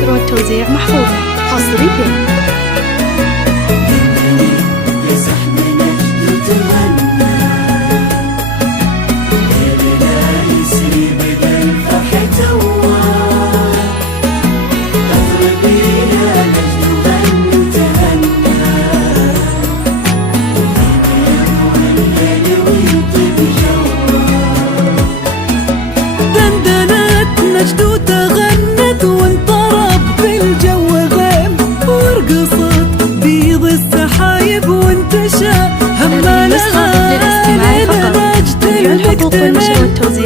والنشر والتوزيع محفوظة حصريا. نجد تغنت وانطرب بالجو غيم ورقصت بيض السحايب وانتشى هما لها نجد المكتمل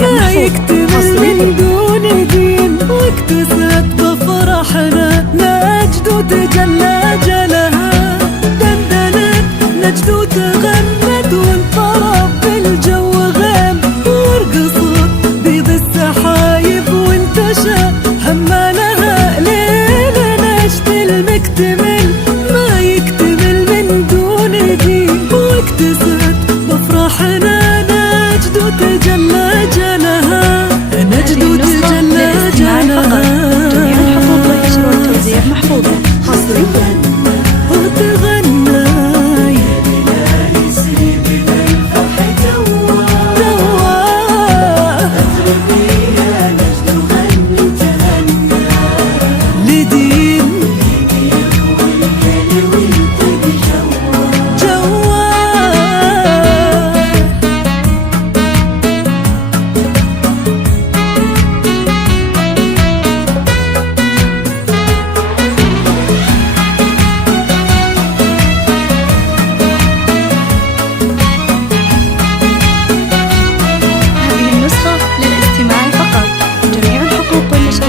ما يكتمل من دون دين واكتست بفرحنا نجد تجلى جلها دندنت نجد تغنت وانطرب بالجو غيم ورقصت بيض السحايب هما لها ليلة نجد المكتمل ما يكتمل من دون دين واكتست بفرحنا نجد تجلى جلها نجد تجلى جلها. جميع الحقوق والنشر والتوزيع محفوظة حصريا. وتغنى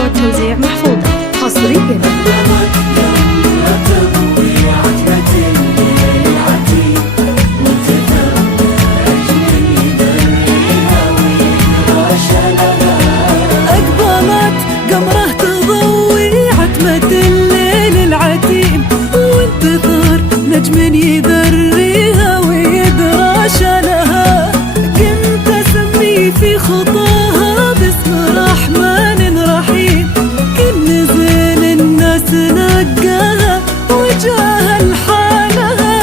والتوزيع محفوظة حصريا. أقبلت قمره تضوي عتمة الليل العتيم وانتثر نجم يذريها ويدرى شلها قمت أسمي في خطاها باسم رحمن رحيم كل نزل الناس نقاها وجاها لحالها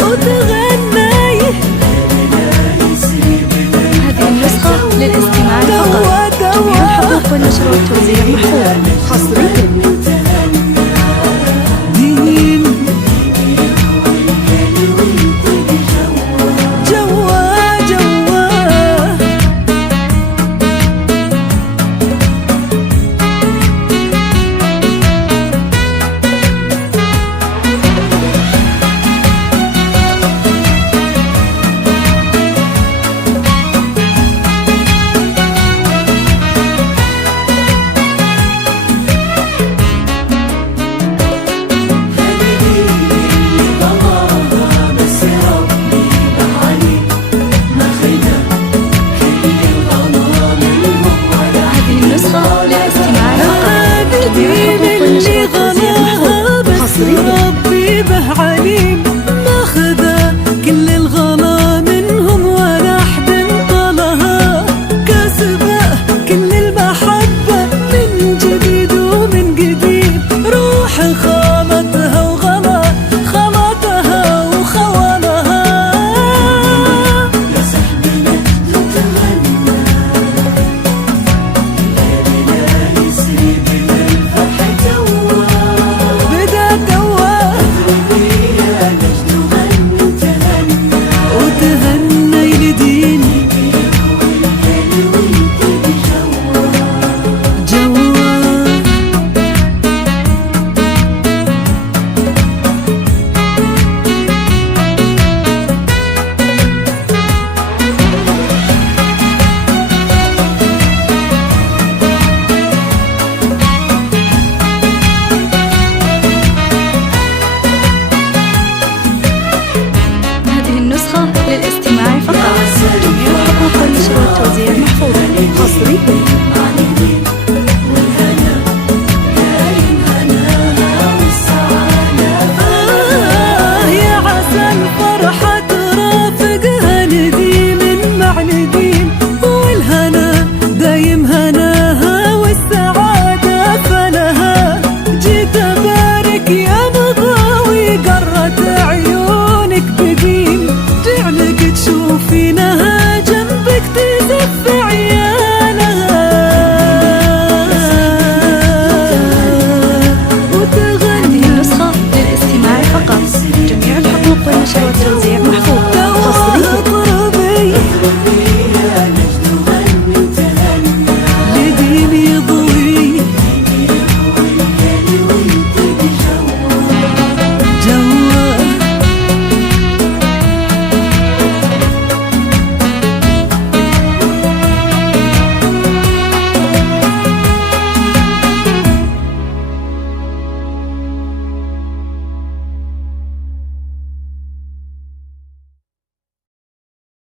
وتغنى. هذه النسخة للاستماع فقط. جميع الحقوق والنشر والتوزيع محفوظة حصريا. ربي به عليم ماخذه كل الغلا منهم ولا حد طلها كسبه كل المحبة من جديد ومن قديم روح خالتها وغلا خلطها وخولها يا صاحبنا تتمنى لا يسري بنا الفرح جوا للاستماع فقط. جميع الحقوق والنشر والتوزيع محفوظة حصريا.